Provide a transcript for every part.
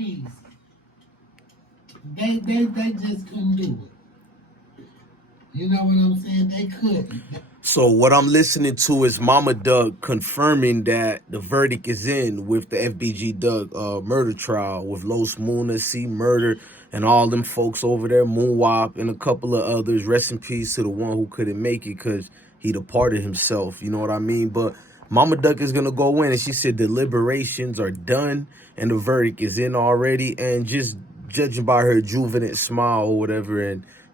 reason. They just couldn't do it. You know what I'm saying? They couldn't. So what I'm listening to is Mama Doug confirming that the verdict is in with the FBG Doug murder trial with Los Muna, C Murder, and all them folks over there, Moonwop, and a couple of others. Rest in peace to the one who couldn't make it because he departed himself. You know what I mean? But Mama Duck is going to go in, and she said deliberations are done, and the verdict is in already. And just judging by her jubilant smile or whatever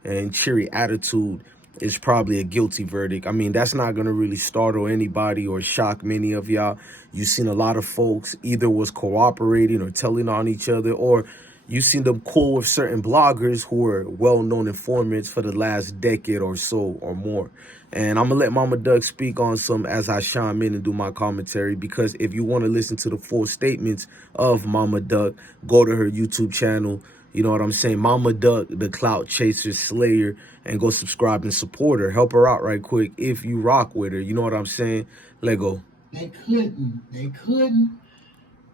and cheery attitude, it's probably a guilty verdict. I mean, that's not going to really startle anybody or shock many of y'all. You've seen a lot of folks either was cooperating or telling on each other, or you've seen them cool with certain bloggers who are well-known informants for the last decade or so or more. And I'm going to let Mama Doug speak on some as I chime in and do my commentary, because if you want to listen to the full statements of Mama Doug, go to her YouTube channel. You know what I'm saying? Mama Duck, the Clout Chaser Slayer, and go subscribe and support her. Help her out right quick if you rock with her. You know what I'm saying? Let go. They couldn't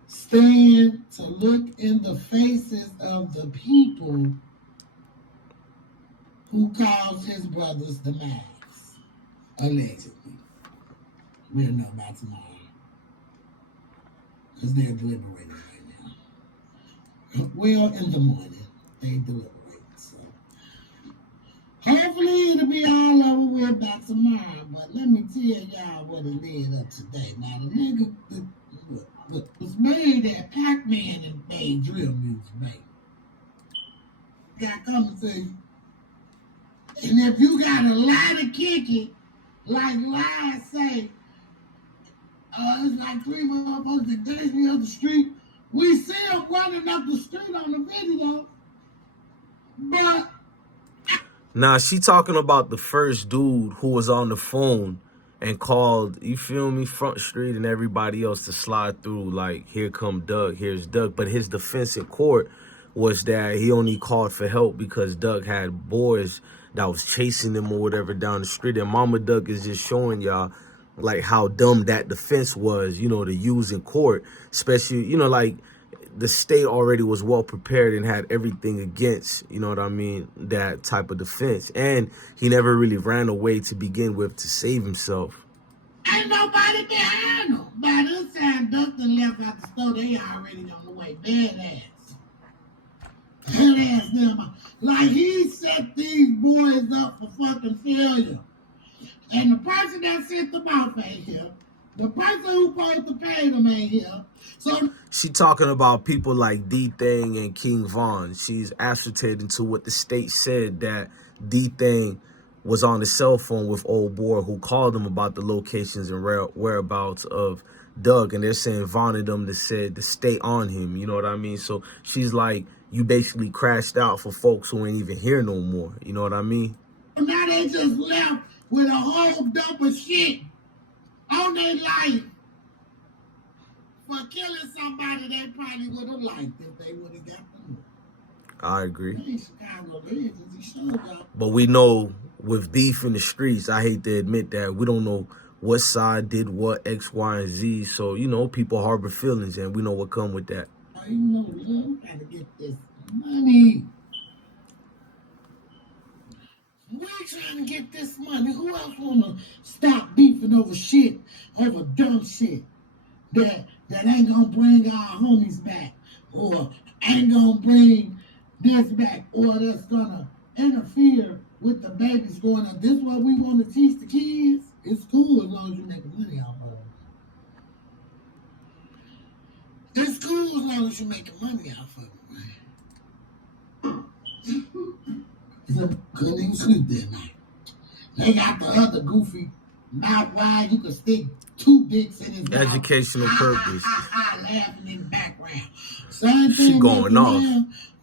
stand to look in the faces of the people who caused his brother's demise. Allegedly. We'll know about tomorrow. Because they're deliberating right now. Well, in the morning, they deliberate. So hopefully it'll be all over with by tomorrow. But let me tell y'all what it led up today. Now the nigga was made that Pac-Man and made drill music, baby. Got conversation. And if you got a lot of kicking, like lies say, it's like 3 motherfuckers that dash me up the street. We see him running up the street on the video, but... Nah, she talking about the first dude who was on the phone and called, you feel me, Front Street and everybody else to slide through, like, here come Doug, here's Doug. But his defense in court was that he only called for help because Doug had boys that was chasing him or whatever down the street. And Mama Doug is just showing y'all, like, how dumb that defense was, you know, to use in court. Especially, you know, like, the state already was well prepared and had everything against, you know what I mean, that type of defense. And he never really ran away to begin with to save himself. Ain't nobody behind him. By this time, Dustin left out the store. They already on the way. Badass. Badass them. Like, he set these boys up for fucking failure. And the person that sent them off ain't here. The person who supposed to pay them ain't here. So she talking about people like D-Thing and King Von. She's ascertaining to what the state said, that D-Thing was on the cell phone with old boy who called him about the locations and whereabouts of Doug. And they're saying Von and them that said to stay on him. You know what I mean? So she's like, you basically crashed out for folks who ain't even here no more. You know what I mean? Now they just left with a whole dump of shit on their life for killing somebody they probably would have liked if they would have got them. I agree. Chicago legends, he showed up. But we know with beef in the streets, I hate to admit that, we don't know what side did what, X, Y, and Z. So, you know, people harbor feelings, and we know what come with that. You know, we got to get this money. We're trying to get this money. Who else want to stop beefing over shit, over dumb shit that ain't going to bring our homies back, or ain't going to bring this back, or that's going to interfere with the babies going on? This is what we want to teach the kids. It's cool as long as you make money off of it. It's cool as long as you make money off of it. Couldn't even sleep that night. They got the other goofy mouth wide. You can stick 2 dicks in his mouth. Educational purpose. Laughing in the background. Same thing. She going off.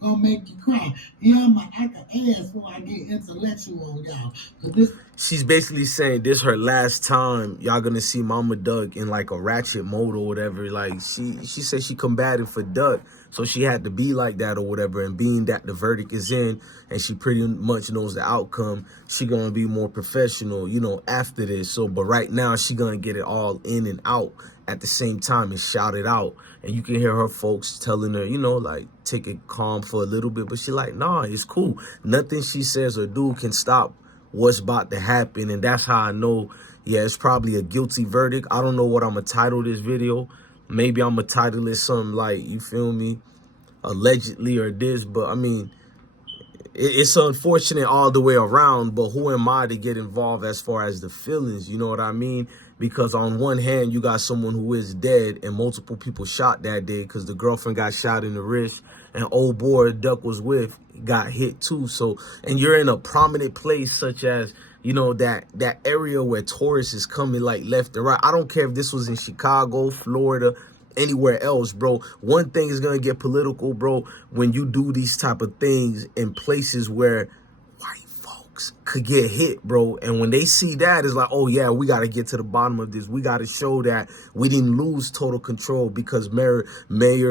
Gonna make you cry. Yeah, I can ask before I get intellectual on y'all. She's basically saying this her last time y'all gonna see Mama Doug in like a ratchet mode or whatever. Like she said she combated for Doug, so she had to be like that or whatever. And being that the verdict is in and she pretty much knows the outcome, she gonna be more professional, you know, after this. So, but right now she gonna get it all in and out at the same time and shout it out. And you can hear her folks telling her, you know, like, take it calm for a little bit. But she like, nah, it's cool. Nothing she says or do can stop what's about to happen. And that's how I know, yeah, it's probably a guilty verdict. I don't know what I'm going to title this video. Maybe I'm going to title it something like, you feel me, allegedly or this. But, I mean, it's unfortunate all the way around, but who am I to get involved as far as the feelings, you know what I mean? Because on one hand, you got someone who is dead and multiple people shot that day because the girlfriend got shot in the wrist and old boy Duck was with got hit too. So, and you're in a prominent place such as, you know, that area where tourists is coming like left and right. I don't care if this was in Chicago, Florida, anywhere else, bro. One thing is gonna get political, bro, when you do these type of things in places where white folks could get hit, bro. And when they see that, it's like, oh yeah, we got to get to the bottom of this. We got to show that we didn't lose total control because Mayor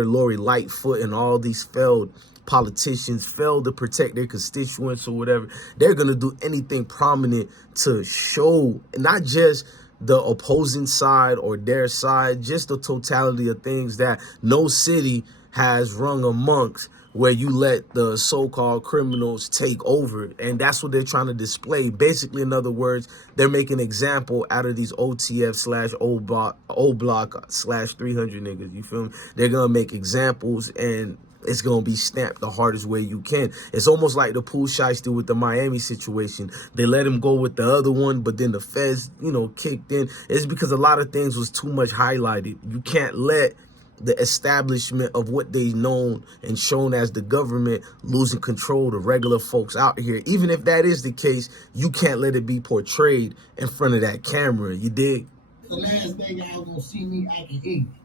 Lori Lightfoot and all these failed politicians failed to protect their constituents or whatever. They're gonna do anything prominent to show not just the opposing side or their side, just the totality of things that no city has rung amongst where you let the so-called criminals take over. And that's what they're trying to display. Basically, in other words, they're making an example out of these OTF slash old block slash 300 niggas. You feel me? They're going to make examples and it's going to be stamped the hardest way you can. It's almost like the Pooh Shiesty with the Miami situation. They let him go with the other one, but then the feds, you know, kicked in. It's because a lot of things was too much highlighted. You can't let the establishment of what they've known and shown as the government losing control to regular folks out here. Even if that is the case, you can't let it be portrayed in front of that camera. You dig? The last day y'all gonna see me acting ignorant.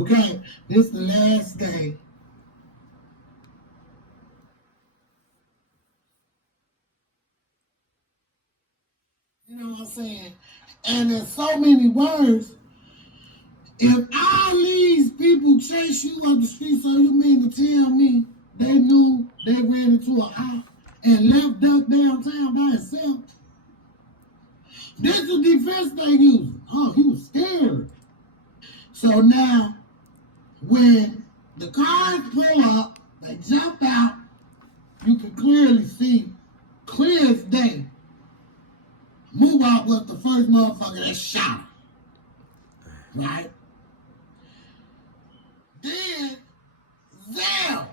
Okay, this is the last day. You know what I'm saying? And there's so many words. If all these people chase you up the street, so you mean to tell me they knew they ran into a house and left Duck downtown by himself? This is the defense they using. Oh, he was scared. So now, when the cars pull up, they jump out, you can clearly see, clear as day, Momma was the first motherfucker that shot him. Right? Then Zell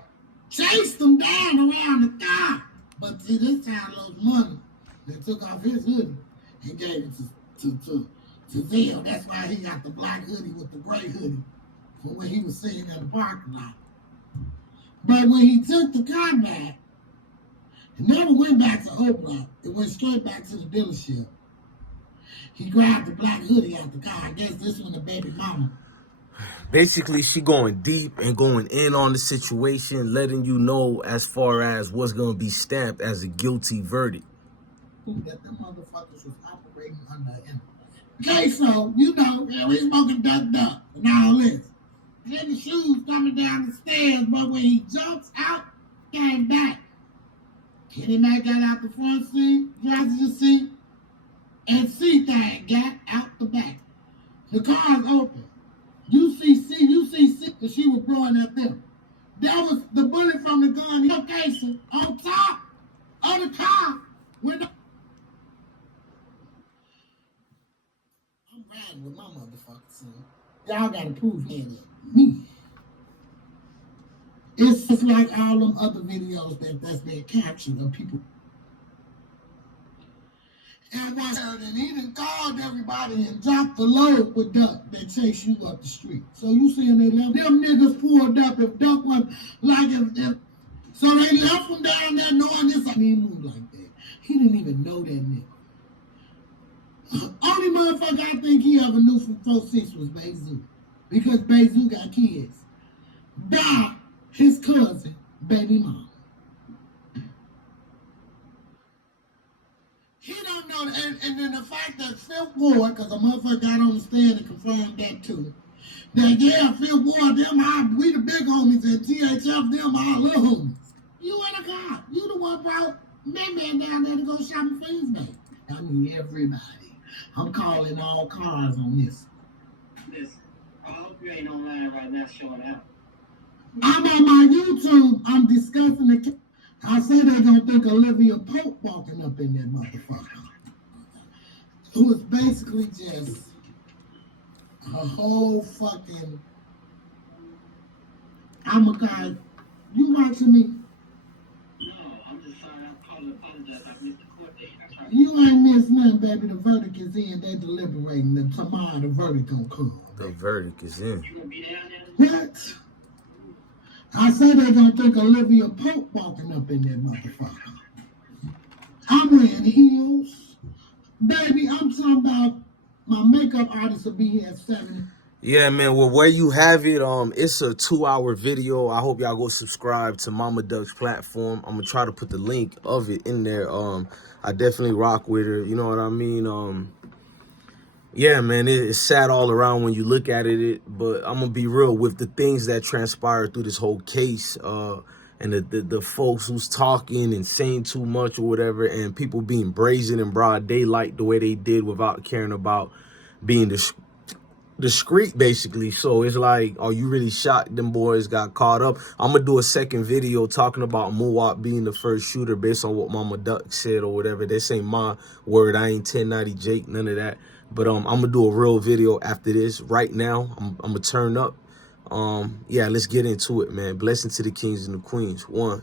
chased them down around the car. But see, this time those money, they took off his hoodie and gave it to Zell. That's why he got the black hoodie with the gray hoodie from when he was sitting in the parking lot. But when he took the car back, it never went back to O Block. It went straight back to the dealership. He grabbed the black hoodie out the car. I guess this one the baby mama. Basically, she going deep and going in on the situation, letting you know as far as what's going to be stamped as a guilty verdict. That them motherfuckers was operating under him. Okay, so, you know, we smoking duck and all this. Then the shoes coming down the stairs, but when he jumps out, came back. Kenny Mac got out the front seat, passenger seat, and C-Thang got out the back. The car's open. You see C, because she was blowing at them. That was the bullet from the gun location on top of the car. I'm riding with my motherfucking son. Y'all gotta prove that me. It's just like all them other videos that's been captured of people. And once and he done called everybody and dropped the load with Duck that chase you up the street. So you seeing they left them niggas pulled up if Duck was like if so they left him down there knowing this. I mean, he moved like that. He didn't even know that nigga. Only motherfucker I think he ever knew from 4-6 was Bezu. Because Bezu got kids. Doc, his cousin, baby mom. He don't know, and then the fact that Phil Ward, because a motherfucker got on the stand and confirmed that too, that yeah, Phil Ward, we the big homies, and THF, them our little homies. You ain't a cop. You the one brought man down there to go shopping for his man. I mean, everybody. I'm calling all cars on this. You ain't online right now showing out. I'm on my YouTube. I'm discussing the. I say they're gonna think Olivia Pope walking up in that motherfucker. Who was basically just a whole fucking. I'm a guy. You watching me? No, I'm just trying to call and apologize. I missed the court date. You ain't missed nothing, baby. The verdict is in. They deliberating. Tomorrow the verdict gonna come. The verdict is in. You gonna be down there? What? I say they're gonna think Olivia Pope walking up in that motherfucker. I'm wearing heels. Baby, I'm talking about my makeup artist will be here at 7. Yeah, man. Well, where you have it, it's a 2-hour video. I hope y'all go subscribe to Mama Duck's platform. I'm gonna try to put the link of it in there. I definitely rock with her. You know what I mean? Yeah, man, it's sad all around when you look at it, but I'm gonna be real with the things that transpired through this whole case, and the folks who's talking and saying too much or whatever, and people being brazen in broad daylight the way they did without caring about being discreet, basically. So it's like, are you really shocked them boys got caught up? I'm gonna do a second video talking about Muwap being the first shooter based on what Mama Duck said or whatever. This ain't my word. I ain't 1090 Jake, none of that. But I'm gonna do a real video after this. Right now, I'm gonna turn up. Yeah, let's get into it, man. Blessing to the kings and the queens. 1.